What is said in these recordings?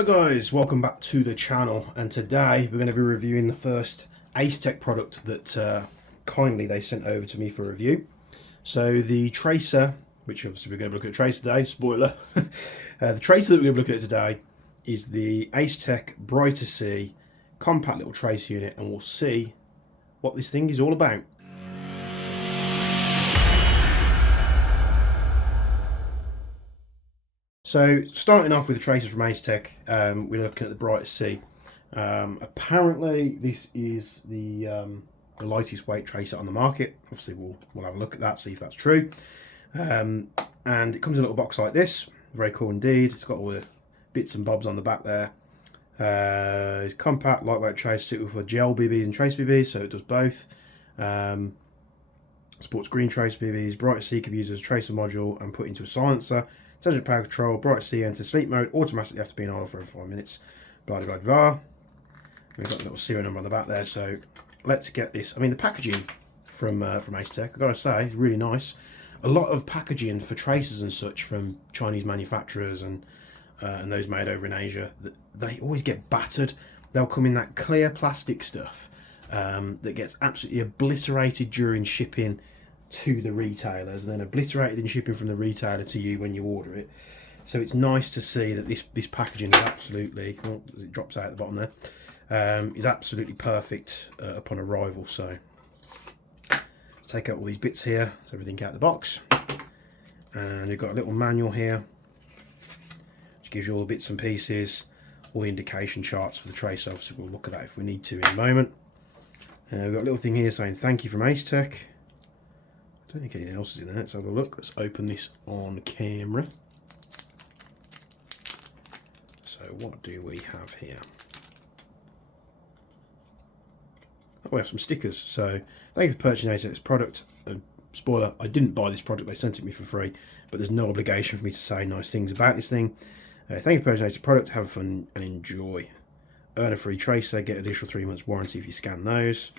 Hi guys, welcome back to the channel, and today we're going to be reviewing the first Acetech product that kindly they sent over to me for review. So the tracer, which obviously we're going to look at a tracer today, spoiler. The tracer that we're going to look at today is the Acetech Brighter C compact little tracer unit, and we'll see what this thing is all about. So starting off with the tracer from Acetech, we're looking at the Brighter C. Apparently this is the lightest weight tracer on the market. Obviously we'll have a look at that, see if that's true. And it comes in a little box like this. Very cool indeed. It's got all the bits and bobs on the back there. It's compact, lightweight tracer suitable for gel BBs and trace BBs, so it does both. Sports green trace BBs. Brighter C can be used as a tracer module and put into a silencer. Intelligent power control. Brighter C enters sleep mode automatically after being idle for 5 minutes. Blah blah blah. We've got a little serial number on the back there, so let's get this. I mean, the packaging from Acetech, I've got to say, is really nice. A lot of packaging for tracers and such from Chinese manufacturers and those made over in Asia, they always get battered. They'll come in that clear plastic stuff that gets absolutely obliterated during shipping to the retailers, and then obliterated in shipping from the retailer to you when you order it. So it's nice to see that this packaging is absolutely, oh, it drops out at the bottom there, is absolutely perfect upon arrival. So let's take out all these bits here, so everything out of the box, and we've got a little manual here which gives you all the bits and pieces, all the indication charts for the tracer. Obviously we'll look at that if we need to in a moment. We've got a little thing here saying thank you from Acetech. I don't think anything else is in there. Let's have a look. Let's open this on camera. So what do we have here? Oh, we have some stickers. So thank you for purchasing Acetech's product. Spoiler, I didn't buy this product. They sent it me for free, but there's no obligation for me to say nice things about this thing. Thank you for purchasing Acetech's product. Have fun and enjoy. Earn a free tracer. Get additional 3 months warranty if you scan those.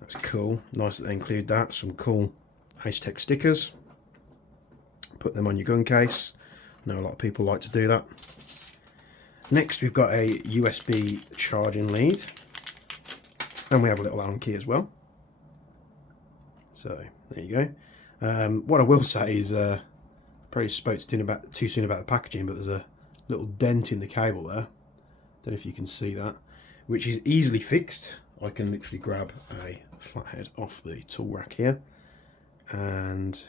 That's cool. Nice that they include that. Some cool Acetech stickers. Put them on your gun case. I know a lot of people like to do that. Next we've got a USB charging lead, and we have a little Allen key as well. So there you go. What I will say is probably spoke too soon about the packaging, but there's a little dent in the cable there. Don't know if you can see that, which is easily fixed. I can literally grab a flathead off the tool rack here, and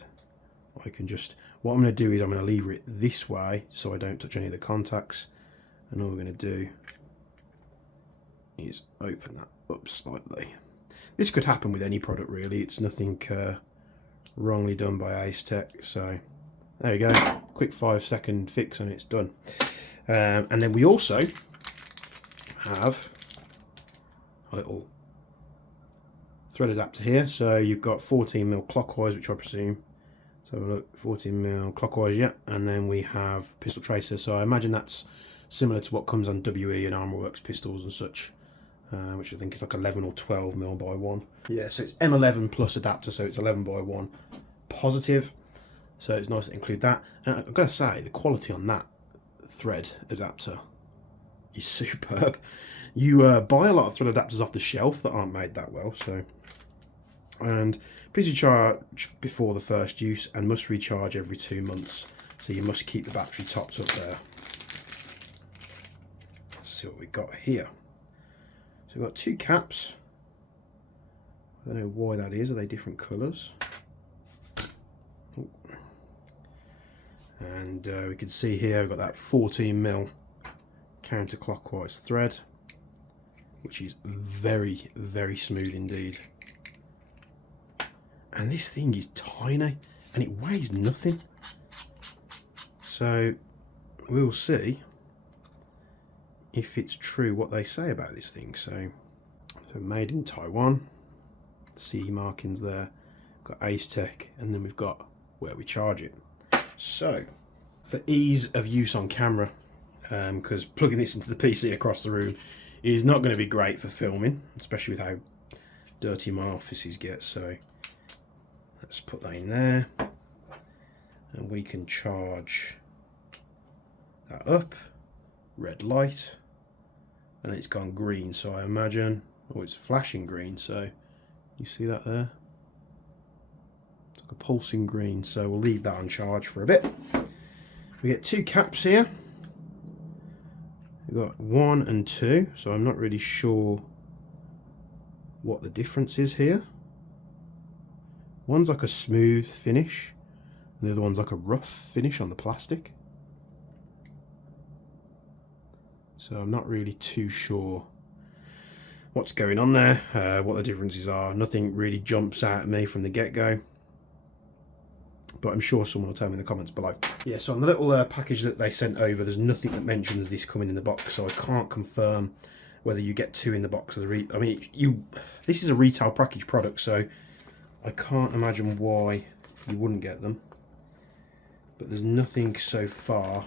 I can just, what I'm going to do is I'm going to lever it this way so I don't touch any of the contacts, and all we're going to do is open that up slightly. This could happen with any product really, it's nothing wrongly done by Acetech. So there you go, quick 5-second fix and it's done. And then we also have a little thread adapter here. So you've got 14mm clockwise, which I presume, so look, 14mm clockwise, yeah, and then we have pistol tracer. So I imagine that's similar to what comes on WE and ArmorWorks pistols and such, which I think is like 11 or 12mm by 1. Yeah, so it's M11 plus adapter, so it's 11 by 1 positive. So it's nice to include that. And I've got to say, the quality on that thread adapter is superb. You buy a lot of thread adapters off the shelf that aren't made that well. So, and please recharge before the first use and must recharge every 2 months. So you must keep the battery topped up there. Let's see what we've got here. So we've got 2 caps. I don't know why that is. Are they different colours? And we can see here we've got that 14mm counterclockwise thread, which is very, very smooth indeed. And this thing is tiny and it weighs nothing. So we'll see if it's true what they say about this thing. So made in Taiwan, CE markings there, got Acetech, and then we've got where we charge it. So for ease of use on camera, because plugging this into the PC across the room is not going to be great for filming, especially with how dirty my offices get. So let's put that in there, and we can charge that up red light, and it's gone green, so I imagine, oh, it's flashing green, so you see that there? It's like a pulsing green, so we'll leave that on charge for a bit. We get 2 caps here. We've got 1 and 2, so I'm not really sure what the difference is here. One's like a smooth finish, and the other one's like a rough finish on the plastic. So I'm not really too sure what's going on there, what the differences are. Nothing really jumps out at me from the get-go, but I'm sure someone will tell me in the comments below. Yeah, so on the little package that they sent over, there's nothing that mentions this coming in the box, so I can't confirm whether you get 2 in the box. I mean, this is a retail package product, so I can't imagine why you wouldn't get them. But there's nothing so far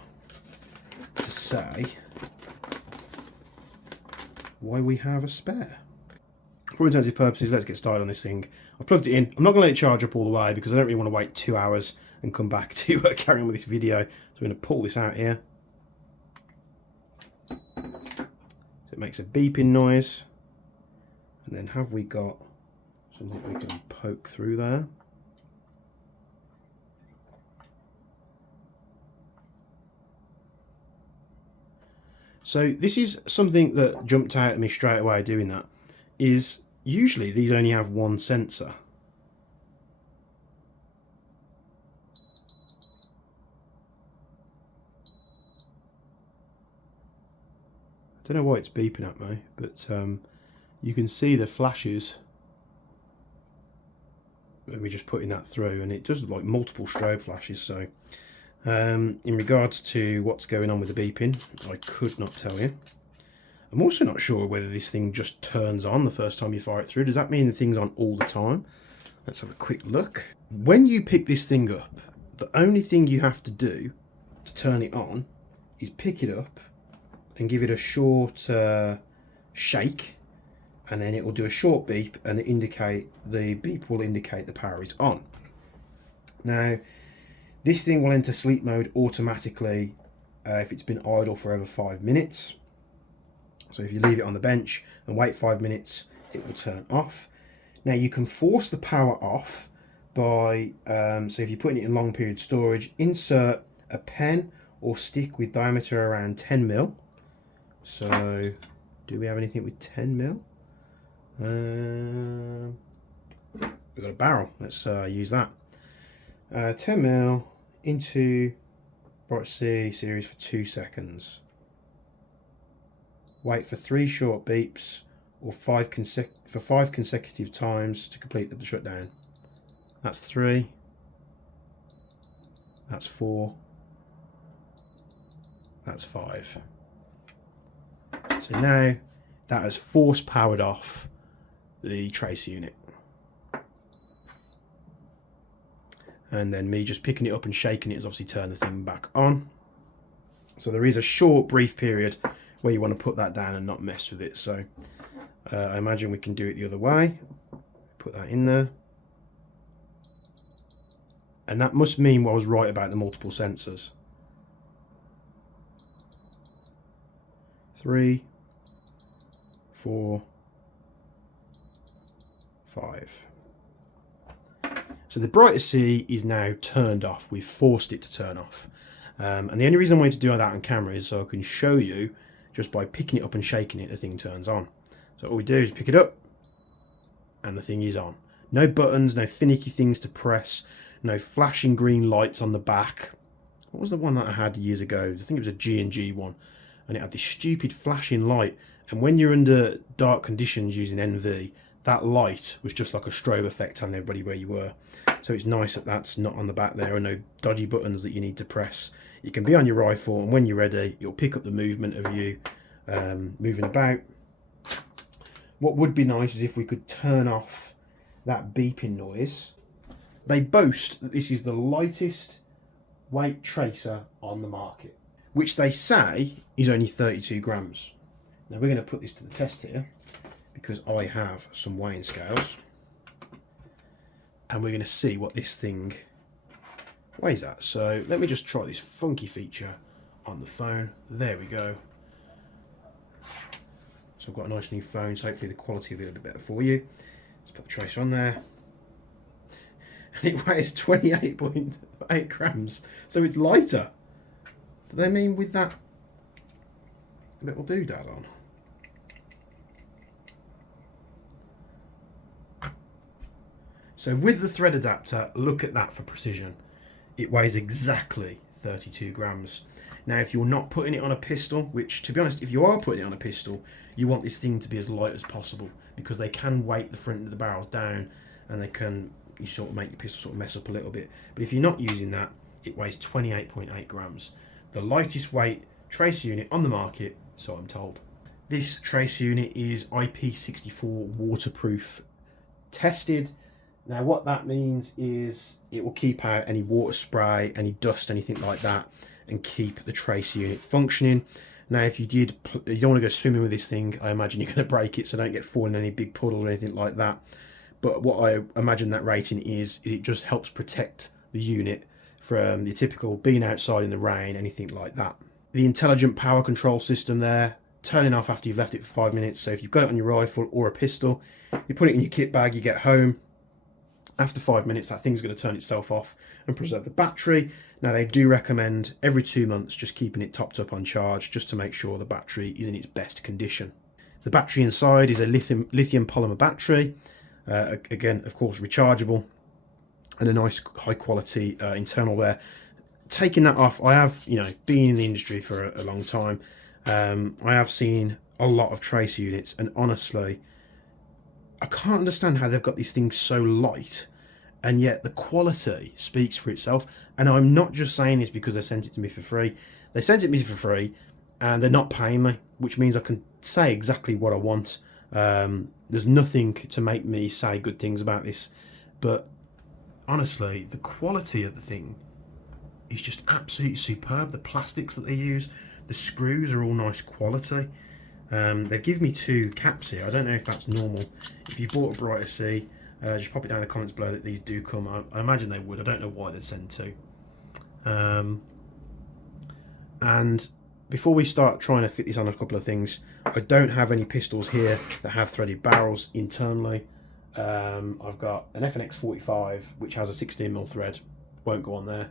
to say why we have a spare. For all intents and purposes, let's get started on this thing. I plugged it in. I'm not going to let it charge up all the way because I don't really want to wait 2 hours and come back to carry on with this video. So I'm going to pull this out here. So it makes a beeping noise. And then have we got something we can poke through there? So this is something that jumped out at me straight away doing that, is usually these only have 1 sensor. I don't know why it's beeping at me, but you can see the flashes when we're just putting that through, and it does like multiple strobe flashes. So in regards to what's going on with the beeping, I could not tell you. I'm also not sure whether this thing just turns on the first time you fire it through. Does that mean the thing's on all the time? Let's have a quick look. When you pick this thing up, the only thing you have to do to turn it on is pick it up and give it a short shake, and then it will do a short beep, and the beep will indicate the power is on. Now, this thing will enter sleep mode automatically if it's been idle for over 5 minutes. So if you leave it on the bench and wait 5 minutes, it will turn off. Now you can force the power off by, so if you're putting it in long period storage, insert a pen or stick with diameter around 10 mil. So do we have anything with 10 mil? We've got a barrel, let's use that. 10 mil into Bright C series for 2 seconds. Wait for 3 short beeps or 5 consecutive times to complete the shutdown. That's 3. That's 4. That's 5. So now that has force powered off the tracer unit. And then me just picking it up and shaking it has obviously turned the thing back on. So there is a short brief period where you want to put that down and not mess with it. So I imagine we can do it the other way. Put that in there. And that must mean I was right about the multiple sensors. 3, 4, 5. So the brighter C is now turned off. We've forced it to turn off. And the only reason I wanted to do that on camera is so I can show you just by picking it up and shaking it, the thing turns on. So all we do is pick it up and the thing is on. No buttons, no finicky things to press, no flashing green lights on the back. What was the one that I had years ago? I think it was a G&G one. And it had this stupid flashing light. And when you're under dark conditions using NV, that light was just like a strobe effect on everybody where you were. So it's nice that that's not on the back. There are no dodgy buttons that you need to press. You can be on your rifle, and when you're ready, you'll pick up the movement of you moving about. What would be nice is if we could turn off that beeping noise. They boast that this is the lightest weight tracer on the market, which they say is only 32 grams. Now we're going to put this to the test here because I have some weighing scales, and we're going to see what this thing weighs at. So let me just try this funky feature on the phone. There we go. So I've got a nice new phone, so hopefully the quality will be a little bit better for you. Let's put the tracer on there. And it weighs 28.8 grams, so it's lighter. Do they mean with that little doodad on? So with the thread adapter, look at that for precision. It weighs exactly 32 grams. Now, if you're not putting it on a pistol, which, to be honest, if you are putting it on a pistol, you want this thing to be as light as possible, because they can weight the front of the barrel down, and they can, you sort of make your pistol sort of mess up a little bit. But if you're not using that, it weighs 28.8 grams. The lightest weight tracer unit on the market, so I'm told. This tracer unit is IP64 waterproof tested. Now what that means is it will keep out any water spray, any dust, anything like that, and keep the tracer unit functioning. Now if you don't want to go swimming with this thing, I imagine you're going to break it, so don't get fallen in any big puddles or anything like that. But what I imagine that rating is it just helps protect the unit from the typical being outside in the rain, anything like that. The intelligent power control system there, turning off after you've left it for 5 minutes. So if you've got it on your rifle or a pistol, you put it in your kit bag, you get home. After 5 minutes, that thing's going to turn itself off and preserve the battery. Now, they do recommend every 2 months just keeping it topped up on charge, just to make sure the battery is in its best condition. The battery inside is a lithium polymer battery. Again, of course, rechargeable, and a nice high quality internal there. Taking that off, I have, been in the industry for a long time. I have seen a lot of tracer units, and honestly, I can't understand how they've got these things so light, and yet the quality speaks for itself. And I'm not just saying this because they sent it to me for free. They sent it to me for free, and they're not paying me, which means I can say exactly what I want. There's nothing to make me say good things about this, but honestly, the quality of the thing is just absolutely superb. The plastics that they use, the screws are all nice quality. They've given me 2 caps here. I don't know if that's normal. If you bought a Brighter C, just pop it down in the comments below that these do come. I imagine they would. I don't know why they'd send 2. And before we start trying to fit this on a couple of things, I don't have any pistols here that have threaded barrels internally. I've got an FNX 45 which has a 16mm thread, won't go on there.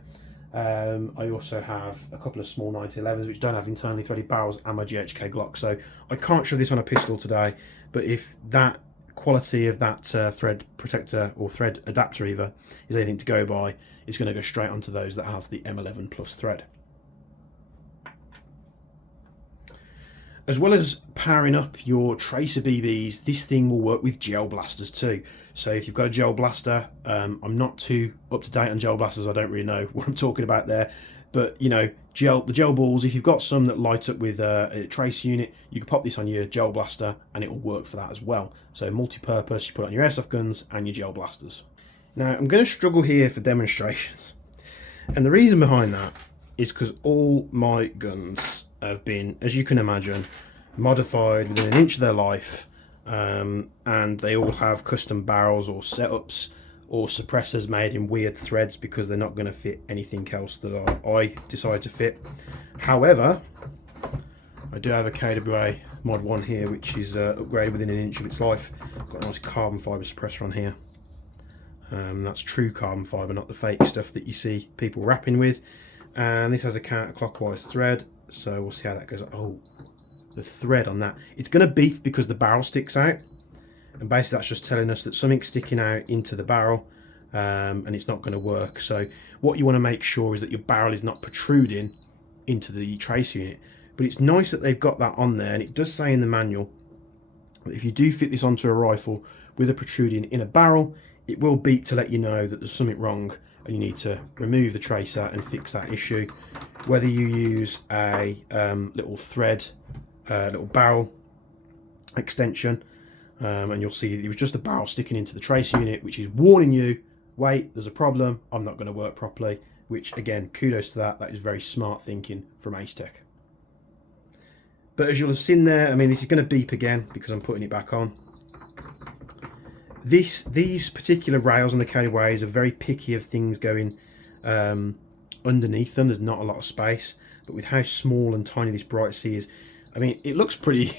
I also have a couple of small 911s which don't have internally threaded barrels, and my GHK Glock, so I can't shove this on a pistol today. But if that quality of that thread protector or thread adapter either is anything to go by, it's going to go straight onto those that have the M11 plus thread. As well as powering up your tracer BBs, this thing will work with gel blasters too. So if you've got a gel blaster, I'm not too up to date on gel blasters, I don't really know what I'm talking about there. But the gel balls, if you've got some that light up with a tracer unit, you can pop this on your gel blaster and it will work for that as well. So multi-purpose, you put it on your airsoft guns and your gel blasters. Now I'm going to struggle here for demonstrations. And the reason behind that is because all my guns have been, as you can imagine, modified within an inch of their life, and they all have custom barrels or setups or suppressors made in weird threads because they're not going to fit anything else that I decide to fit. However, I do have a KWA Mod 1 here which is upgraded within an inch of its life. Got a nice carbon fibre suppressor on here. That's true carbon fibre, not the fake stuff that you see people wrapping with. And this has a counterclockwise thread, so we'll see how that goes. Oh, the thread on that, it's going to beep because the barrel sticks out, and basically that's just telling us that something's sticking out into the barrel, and it's not going to work. So what you want to make sure is that your barrel is not protruding into the tracer unit. But it's nice that they've got that on there, and it does say in the manual that if you do fit this onto a rifle with a protruding in a barrel, it will beep to let you know that there's something wrong and you need to remove the tracer and fix that issue. Whether you use a little thread, little barrel extension, and you'll see it was just the barrel sticking into the tracer unit, which is warning you, wait, there's a problem, I'm not going to work properly. Which again, kudos to that. That is very smart thinking from Acetech. But as you'll have seen there, I mean, this is going to beep again because I'm putting it back on. These particular rails on the KWAs are very picky of things going underneath them. There's not a lot of space, but with how small and tiny this Brighter C is, I mean, it looks pretty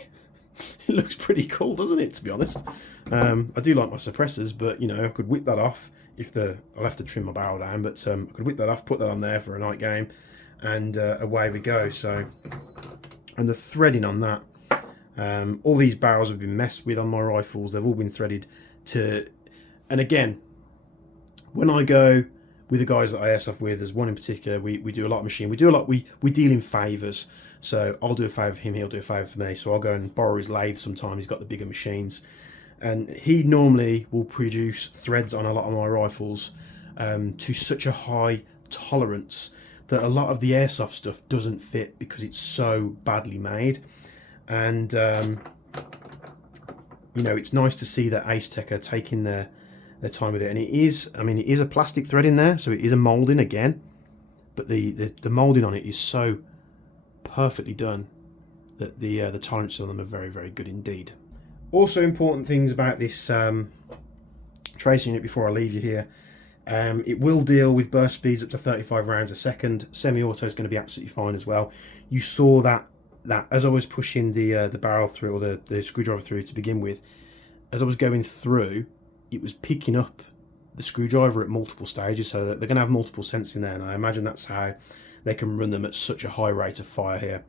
it looks pretty cool, doesn't it, to be honest? I do like my suppressors, but you know, I could whip that off I'll have to trim my barrel down, but I could whip that off, put that on there for a night game, and away we go. So, and the threading on that, all these barrels have been messed with on my rifles. They've all been threaded to, and again, when I go with the guys that I airsoft with, there's one in particular, we do a lot of machine. We deal in favours. So I'll do a favour for him, he'll do a favour for me. So I'll go and borrow his lathe sometimes, he's got the bigger machines. And he normally will produce threads on a lot of my rifles to such a high tolerance that a lot of the airsoft stuff doesn't fit because it's so badly made. And you know, it's nice to see that Acetech are taking their time with it. And it is, I mean, it is a plastic thread in there, so it is a moulding again, but the moulding on it is so perfectly done that the tolerances on them are very, very good indeed. Also important things about this tracer unit before I leave you here. It will deal with burst speeds up to 35 rounds a second. Semi-auto is going to be absolutely fine as well. You saw that as I was pushing the barrel through, or the screwdriver through to begin with, as I was going through, it was picking up the screwdriver at multiple stages, so that they're going to have multiple scents in there, and I imagine that's how they can run them at such a high rate of fire here.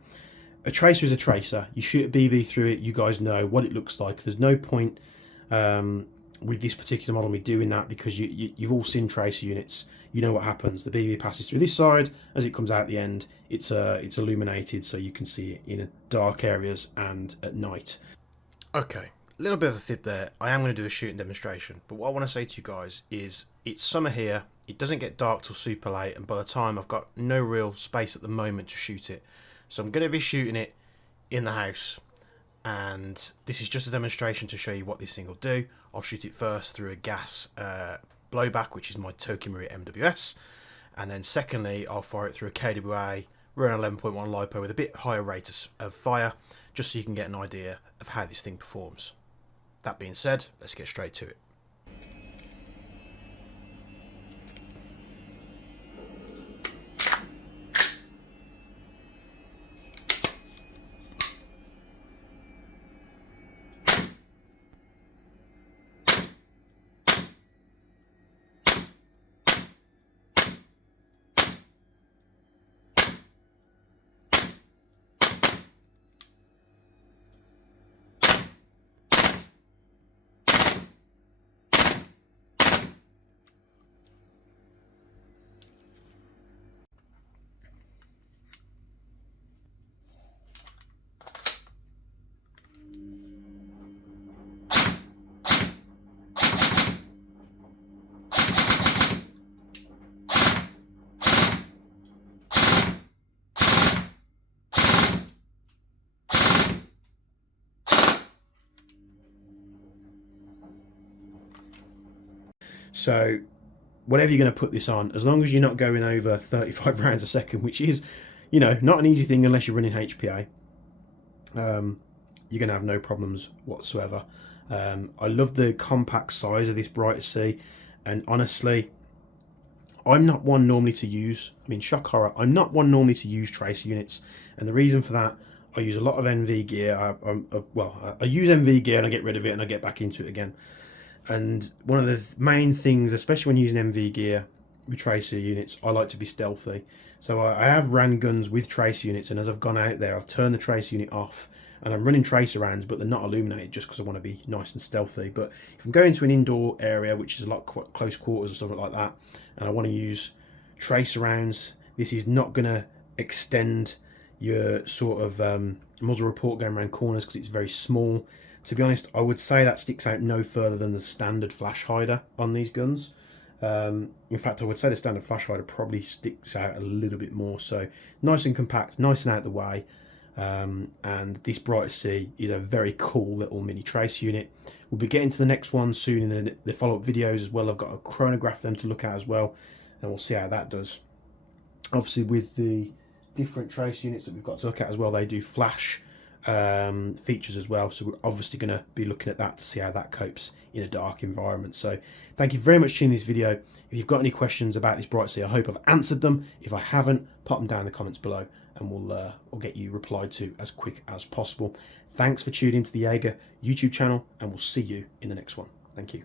A tracer is a tracer. You shoot a BB through it, you guys know what it looks like. There's no point with this particular model me doing that, because you've all seen tracer units. You know what happens. The BB passes through this side. As it comes out the end, it's illuminated, so you can see it in dark areas and at night. Okay, a little bit of a fib there. I am going to do a shooting demonstration, but what I want to say to you guys is it's summer here. It doesn't get dark till super late, and by the time I've got no real space at the moment to shoot it. So I'm going to be shooting it in the house, and this is just a demonstration to show you what this thing will do. I'll shoot it first through a gas blowback, which is my Tokyo Marui MWS, and then secondly I'll fire it through a KWA, run 11.1 LiPo with a bit higher rate of fire, just so you can get an idea of how this thing performs. That being said, let's get straight to it. So whatever you're going to put this on, as long as you're not going over 35 rounds a second, which is, you know, not an easy thing unless you're running HPA, you're going to have no problems whatsoever. I love the compact size of this Brighter C, and honestly, I'm not one normally to use, I mean, shock horror, I'm not one normally to use tracer units, and the reason for that, I use a lot of NV gear. I use NV gear and I get rid of it and I get back into it again. And one of the main things, especially when using MV gear with tracer units, I like to be stealthy. So I have ran guns with tracer units, and as I've gone out there, I've turned the tracer unit off, and I'm running tracer rounds, but they're not illuminated just because I want to be nice and stealthy. But if I'm going to an indoor area, which is a lot close quarters or something like that, and I want to use tracer rounds, this is not going to extend your sort of muzzle report going around corners because it's very small. To be honest, I would say that sticks out no further than the standard flash hider on these guns. In fact, I would say the standard flash hider probably sticks out a little bit more. So nice and compact, nice and out of the way. And this Brighter C is a very cool little mini trace unit. We'll be getting to the next one soon in the follow-up videos as well. I've got a chronograph for them to look at as well, and we'll see how that does. Obviously, with the different trace units that we've got to look at as well, they do flash features as well, so we're obviously going to be looking at that to see how that copes in a dark environment. So thank you very much for watching this video. If you've got any questions about this Brighter C, I hope I've answered them. If I haven't, pop them down in the comments below and we'll get you replied to as quick as possible. Thanks for tuning into the Jaeger YouTube channel, and we'll see you in the next one. Thank you.